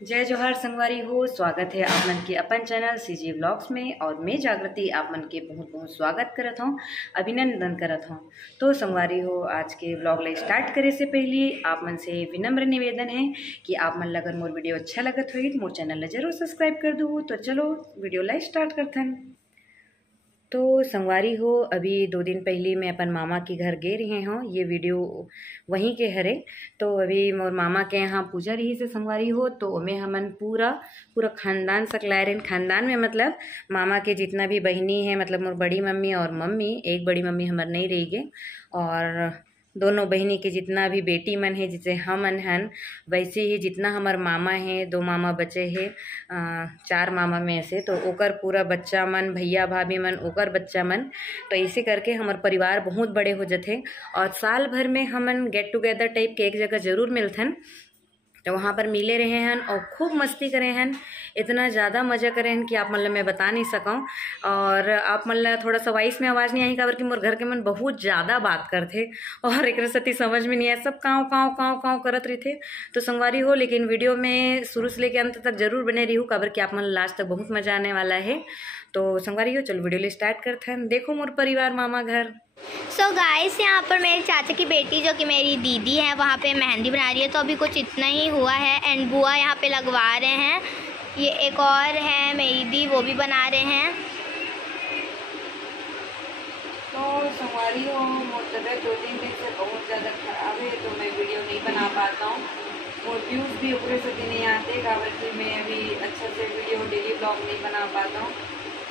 जय जोहार संगवारी हो। स्वागत है आप मन के अपन चैनल सीजी व्लॉग्स में और मैं जागृति आप मन के बहुत बहुत स्वागत करत हूँ, अभिनंदन करत हूँ। तो संगवारी हो, आज के व्लॉग ला स्टार्ट करे से पहले आप मन से विनम्र निवेदन है कि आप मन अगर मोर वीडियो अच्छा लगत हो मोर चैनल ला जरूर सब्सक्राइब कर दो। तो चलो वीडियो ला स्टार्ट करथन। तो संगवारी हो, अभी 2 दिन पहले मैं अपन मामा के घर गए रहे हूँ। ये वीडियो वहीं के हरे। तो अभी मोर मामा के यहाँ पूजा रही से संगवारी हो, तो मैं हमन पूरा खानदान सकलाए रहे। खानदान में मतलब मामा के जितना भी बहनी है, मतलब मोर बड़ी मम्मी और मम्मी, एक बड़ी मम्मी हमार नहीं रही गे, और दोनों बहनी के जितना भी बेटी मन है, जैसे हमन हन वैसे ही जितना हमार मामा है, 2 मामा बचे है 4 मामा में से, तो ओकर पूरा बच्चा मन, भैया भाभी मन, ओकर बच्चा मन, तो ऐसे करके हमार परिवार बहुत बड़े हो जाते। और साल भर में हमन गेट टुगेदर टाइप के एक जगह जरूर मिलथन। तो वहाँ पर मिले रहे हैं और खूब मस्ती करे हैं। इतना ज़्यादा मज़ा करे हैं कि आप मतलब मैं बता नहीं सकूँ। और आप मतलब थोड़ा सा वॉइस में आवाज़ नहीं आई काबर कि मोर घर के मन बहुत ज़्यादा बात करते और एक सती समझ में नहीं आया, सब काँव काँव काँव काँव करत रही थे। तो संगवारी हो, लेकिन वीडियो में शुरू से लेकर अंत तक जरूर बने रही हूँ काबर कि आप मन लास्ट तक बहुत मज़ा आने वाला है। तो संगवारी हो, चलो वीडियो स्टार्ट करते हैं। देखो मोर परिवार मामा घर। सो गाइस, यहाँ पर मेरे चाचा की बेटी जो कि मेरी दीदी है वहाँ पे मेहंदी बना रही है। तो अभी कुछ इतना ही हुआ है एंड बुआ यहाँ पे लगवा रहे हैं। ये एक और है मेरी दी, वो भी बना रहे हैं। तो संगवारी हो, मोर तबियत 2-3 दिन से बहुत ज़्यादा खराब है, तो मैं वीडियो नहीं बना पाता हूँ और व्यूज़ भी ऊपरे से नहीं आते काबर कि मैं अभी अच्छा से वीडियो डेली ब्लॉग नहीं बना पाता हूँ।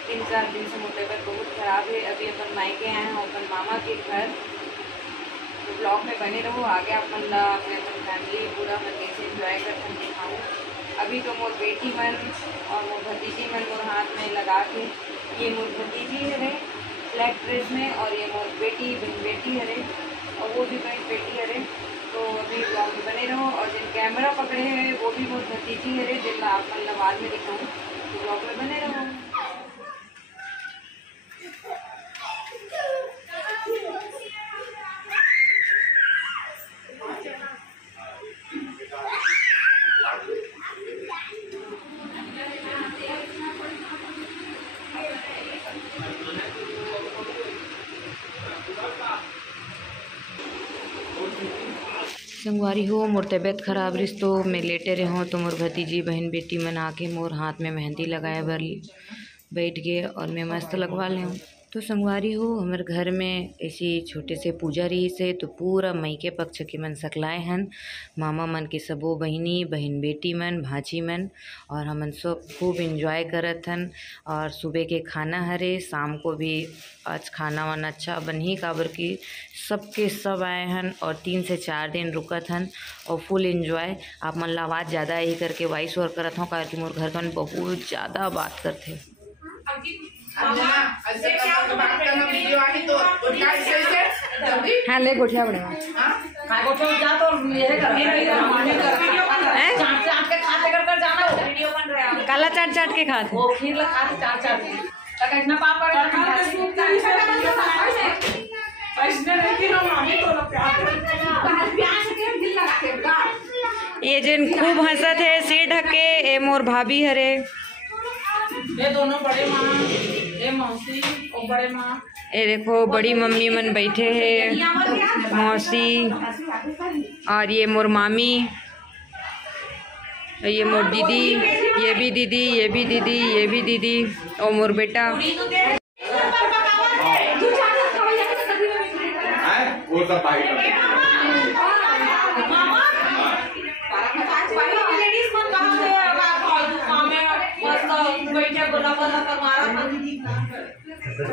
3-4 दिन से मोर तबियत बहुत ख़राब है। अभी अपन मायके आए हैं अपन मामा के घर। तो ब्लॉग में बने रहो, आगे अपन अपने फैमिली पूरा मन कैसे इंजॉय करते हैं दिखाऊँ। अभी तो मोर बेटी मन और मोर भतीजी मन मोर हाथ में लगा के, ये मोर भतीजी है ब्लैक ड्रेस में, और ये मोर बेटी बेटी है और वो भी मेरी बेटी है। तो अभी ब्लॉग में बने रहो और जिन कैमरा पकड़े हैं वो भी मोर भतीजी है, जिन आप मतलब बाद में दिखाऊँ। तो ब्लॉग में बने रहो। संगवारी हो, मोर तबियत खराब रही तो मैं लेटे रही हूँ। तो मोर भतीजी बहन बेटी मन आके मोर हाथ में मेहंदी लगाए बर बैठ गए और मैं मस्त लगवा ले हूँ। तो संगवारी हो, हमारे घर में ऐसी छोटे से पूजा रही से, तो पूरा मई के पक्ष के मन सकलाए हन, मामा मन के सबो बहनी बहन बेटी मन, भाजी मन, और हमन सब खूब इंजॉय करत हन। और सुबह के खाना हरे, शाम को भी आज खाना वाना अच्छा बनही काबर कि सबके सब आए हन और 3 से 4 दिन रुकत हन और फुल इंजॉय। आप मन ला आवाज़ ज़्यादा यही करके वॉइस ओवर करत हूँ कारण कि मोर घर में बहुत ज़्यादा बात करते। हाँ ले गोठिया बने काला चाट चाट के खाते ये जिन खूब हंसत है सिर ढके, ए मोर भाभी हरे, ये दोनों बड़े माँ, ये मौसी और बड़े माँ। ये देखो बड़ी मम्मी मन बैठे हैं, मौसी, और ये मोर मामी, ये मोर दीदी, ये भी दीदी, ये भी दीदी, ये भी दीदी, और मोर बेटा।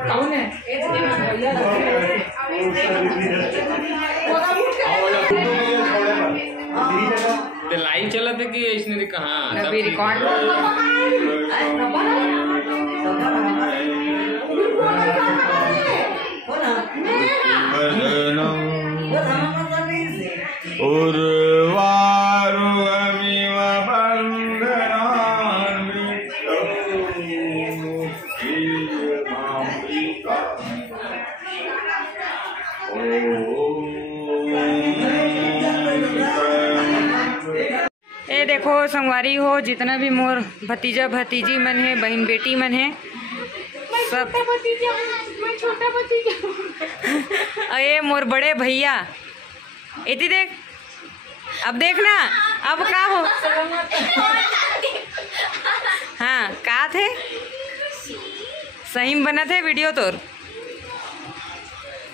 कौन है? लाइव चला था कि इसने कहा अभी रिकॉर्ड और देखो संगवारी हो, जितना भी मोर भतीजा भतीजी मन है, बहन बेटी मन है, सब छोटा भतीजा अरे मोर बड़े भैया इति देख, अब देखना अब का हो। हाँ का थे सही में बना थे वीडियो तोर।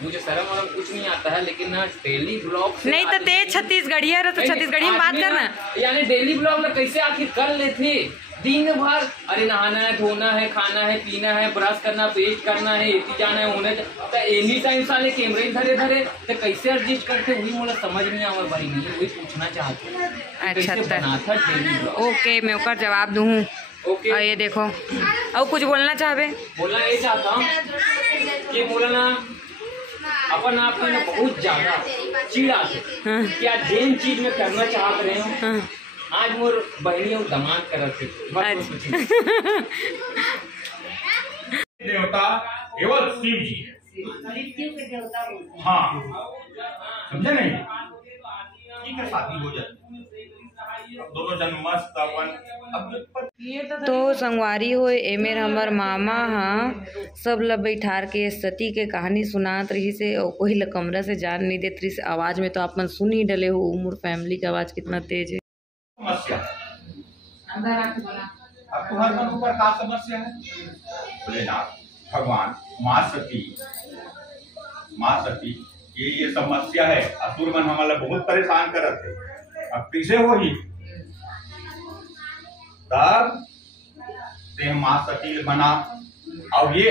मुझे शर्म वरम कुछ नहीं आता है, लेकिन ना डेली ब्लॉग नहीं तो तेज छत्तीसगढ़िया रहे तो छत्तीसगढ़ी में बात करना। यानी डेली ब्लॉग में कैसे आखिर कर लेते दिन भर, अरे नहाना है, धोना है, खाना है, पीना है, ब्रश करना, पेस्ट करना है, एती जाना है, होने तो एनी टाइम साले कैमरे धरे धरे तो कैसे एडजस्ट करते वही मुझे समझ नहीं आवा भाई। नहीं वही पूछना चाहते। अच्छा बनाता डेली ब्लॉग। ओके मैं ओकर जवाब दूँ। ओके और ये देखो और कुछ बोलना चाहबे? बोलना ये चाहता हूँ कि बोलना अपन आप में बहुत ज्यादा चिड़ा हाँ। क्या जेन चीज में करना चाहते रहे हो। हाँ। आज मोर बहनी और दामाद करत थे। देवता केवल शिव जी है। हाँ समझे नहीं, ठीक है शादी हो जाती, दोनों जन मस्त अपन। तो संगवारी हो एमेर हमर मामा हाँ सब ला बैठार के सती के कहानी सुनात रही से और कोई ला कमरा से जान नहीं देत रही से। आवाज में तो आप मन सुन ही डले हो, उमर फैमिली का आवाज कितना तेज है। समस्या अब तुम्हारे मन ऊपर क्या समस्या है? भोलेनाथ भगवान माँ सती ये समस्या है। असुर मन हमारा बहुत परेशान करत है। अब कैसे हो ही तब ते माँ सती बना और ये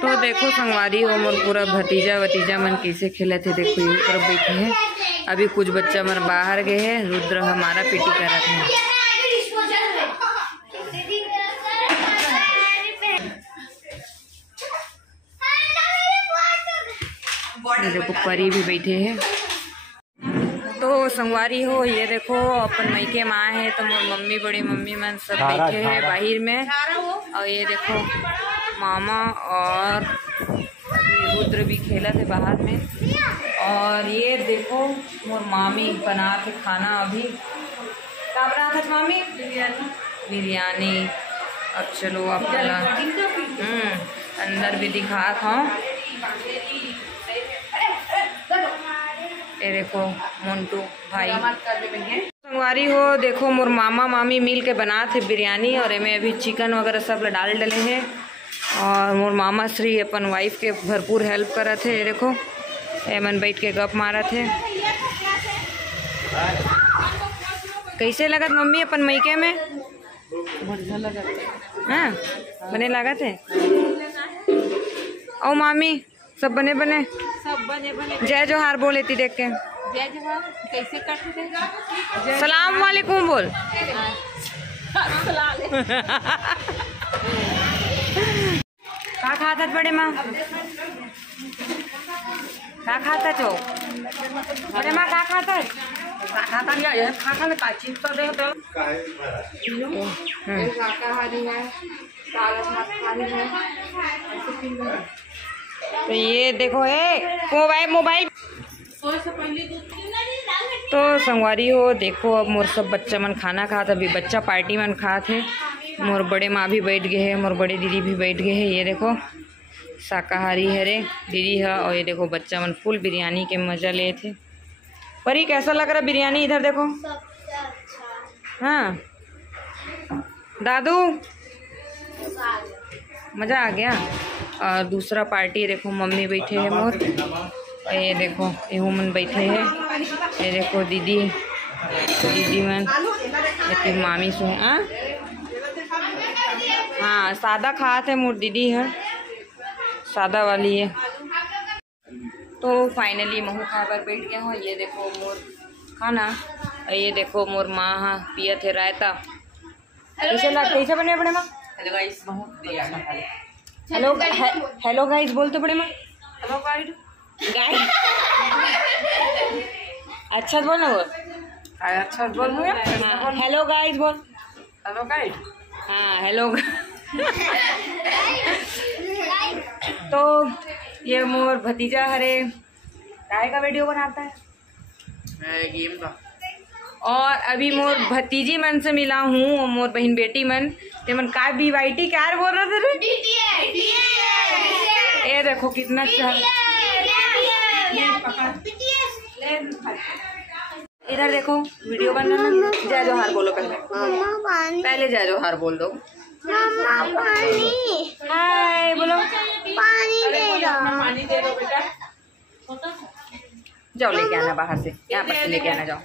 तो देखो संगवारी हो मोर पूरा भतीजा वतीजा मन कैसे खेले थे। देखो ये तरफ बैठे हैं, अभी कुछ बच्चा मन बाहर गए हैं। रुद्र हमारा पीटी कर रहे हैं। देखो परी भी बैठे हैं। तो संगवारी हो ये देखो अपन मईके माँ है तो मोर मम्मी बड़ी मम्मी मन सब बैठे हैं बाहर में। और ये देखो मामा और अभी रुद्र भी खेला थे बाहर में। और ये देखो मोर मामी बना के खाना अभी क्या बना था मामी? बिरयानी। अब चलो आप अंदर भी दिखा था। ये देखो मोन्टू भाई संगवारी हो देखो मोर मामा मामी मिल के बना थे बिरयानी और एमें अभी चिकन वगैरह सब डाल डले हैं। और मोर मामा श्री अपन वाइफ के भरपूर हेल्प करा थे। ये देखो एमन बैठ के गप मारा थे। कैसे लगत मम्मी अपन मईके में? बढ़िया लगत हाँ बने लागत है। ओ मामी सब बने बने जय जोहार बोल लेती देख के। जय जोहार कैसे करते? सलाम वालेकुम बोल। का खाता बड़े माँ? का खाता चो बड़े माँ? का खाता खाता नहीं है, खाता ले काची तो दे तो शाकाहारी है, सालस मसाहारी है। तो ये देखो है मोबाइल तो संगवारी हो देखो अब मोर सब बच्चा मन खाना खात। अभी बच्चा पार्टी मन खात है। मोर बड़े माँ भी बैठ गए हैं, मोर बड़े दीदी भी बैठ गए हैं। ये देखो शाकाहारी है रे दीदी है। और ये देखो बच्चा मन फुल बिरयानी के मजा ले थे। परी कैसा लग रहा बिरयानी? इधर देखो। हाँ दादू मजा आ गया। और दूसरा पार्टी देखो मम्मी बैठे हैं मोर। ये देखो एहू मन बैठे हैं। ये देखो दीदी मन ये मामी से है। हाँ सादा खाते है मोर दीदी है सादा वाली है। तो फाइनली महू खाए पर बैठ गया हूँ। ये देखो मोर खाना। ये देखो मोर माँ हाँ पिया थे रायता। कैसे बने बड़े माँ? हेलो गाइस बोल तो बड़े माँ। हेलो गाइस अच्छा बोल ना बोल। अच्छा बोल हेलो गाइस बोल। हेलो गाइस हाँ हेलो। तो ये मोर भतीजा हरे काय का वीडियो बनाता है? गेम का। और अभी मोर भतीजी मन से मिला हूँ और मोर बहन बेटी मन ते मन का BYT क्या बोल रहे थे रे? ये देखो कितना अच्छा। इधर देखो वीडियो बनाना। जय जोहार बोलो पहले जय जोहार बोल दो। हाय बोलो। पानी दे दो बेटा। जाओ लेके आना बाहर से, यहाँ पर से लेके आना जाओ।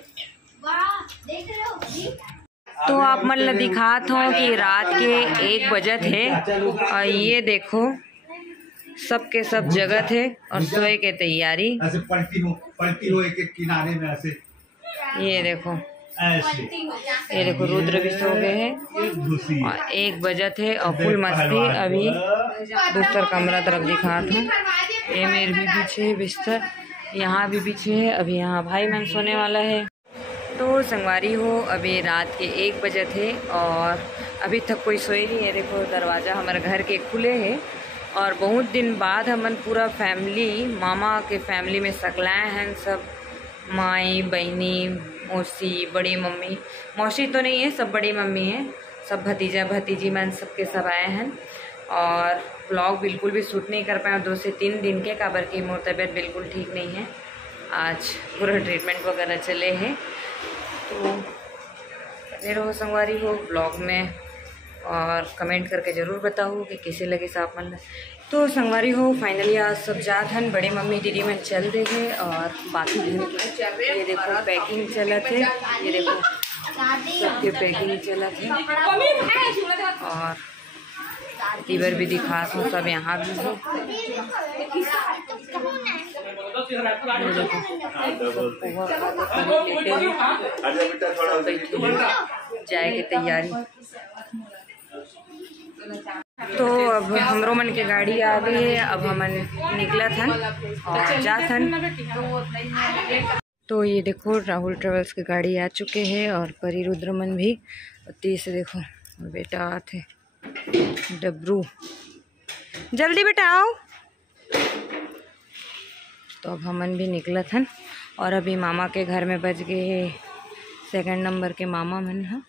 तो आप मतलब दिखात हो कि रात के 1 बजत है और ये देखो सबके सब जगत है और सोए के तैयारी। ऐसे पलटी हो एक किनारे में ऐसे। ये देखो ऐसे। ये देखो रुद्र भी सो गए हैं और 1 बजत है और फुल मस्ती। अभी दूसरा कमरा तरफ दिखात हूँ। ये मेरे भी पीछे है बिस्तर, यहाँ भी पीछे है। अभी यहाँ भाई मन सोने वाला है। तो संगवारी हो अभी रात के 1 बजे थे और अभी तक कोई सोए नहीं है। देखो दरवाज़ा हमारे घर के खुले है और बहुत दिन बाद हमन पूरा फैमिली, मामा के फैमिली में सकलाए हैं सब। माई बहनी मौसी बड़ी मम्मी, मौसी तो नहीं है, सब बड़ी मम्मी है, सब भतीजा भतीजी मन सबके सब आए हैं। और व्लॉग बिल्कुल भी शूट नहीं कर पाए 2 से 3 दिन के, काबर की मोर तबीयत बिल्कुल ठीक नहीं है। आज पूरा ट्रीटमेंट वगैरह चले हैं। तो बने रहो संगवारी हो ब्लॉग में और कमेंट करके ज़रूर बताओ कि कैसे लगे साफ मन। तो संगवारी हो फाइनली आज सब जात हन, बड़े मम्मी दीदी में चल दे है और बाकी दिन ये देखो पैकिंग चलत है। ये देखो सबके पैकिंग चलत है और तीवर भी दिखा हूँ, सब यहाँ भी हो। जाए की तैयारी। तो अब हमरो मन के गाड़ी आ गई है, अब हमन निकलत हन और जात हन। तो ये देखो राहुल ट्रेवल्स की गाड़ी आ चुके हैं और परी रुद्रमन भी। से देखो बेटा आते डब्रू, जल्दी बेटा आओ। तो अब हमन भी निकलत हन और अभी मामा के घर में बज गए 2 नंबर के मामा मन है।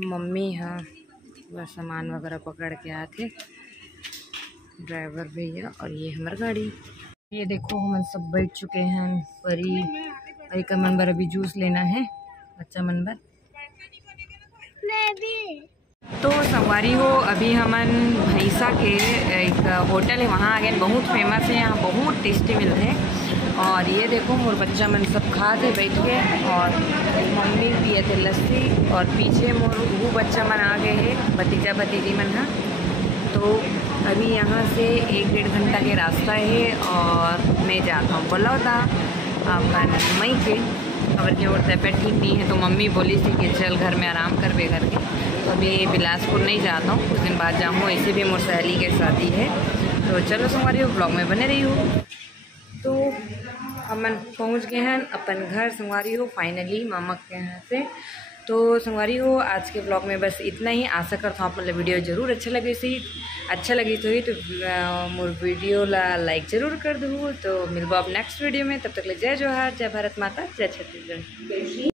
मम्मी हाँ वह सामान वगैरह पकड़ के आते, ड्राइवर भैया और ये हमारी गाड़ी। ये देखो हम सब बैठ चुके हैं। परी का मनबर अभी जूस लेना है, बच्चा मनबर। तो संगवारी हो अभी हमन भैंसा के एक होटल है वहाँ आ गए, बहुत फेमस है, यहाँ बहुत टेस्टी मिलते हैं। और ये देखो मोर बच्चा मन सब खा थे बैठ के और मम्मी पिए थे लस्सी और पीछे मोर वो बच्चा मन आ गए है, भतीजा भतीजी मन है। तो अभी यहाँ से 1-1.5 घंटा के रास्ता है और मैं जाता हूँ बोला था अपन मई के खबर की ओर तबीयत ठीक नहीं है। तो मम्मी बोली थी कि चल घर में आराम कर बे करके। तो अभी बिलासपुर नहीं जाता हूँ, कुछ दिन बाद जाऊँ, ऐसे भी मोर सहेली के शादी है। तो चलो संगवारी ब्लॉग में बने रही हो। तो हमन पहुँच गए हैं अपन घर संगवारी हो फाइनली मामा के यहाँ से। तो संगवारी हो आज के ब्लॉग में बस इतना ही। आशा करता हूँ आप मतलब वीडियो ज़रूर अच्छा लगी तो मोर वीडियो ला लाइक ज़रूर कर दो। तो मिलबो अब नेक्स्ट वीडियो में, तब तक ले जय जोहार, जय भारत माता, जय छत्तीसगढ़।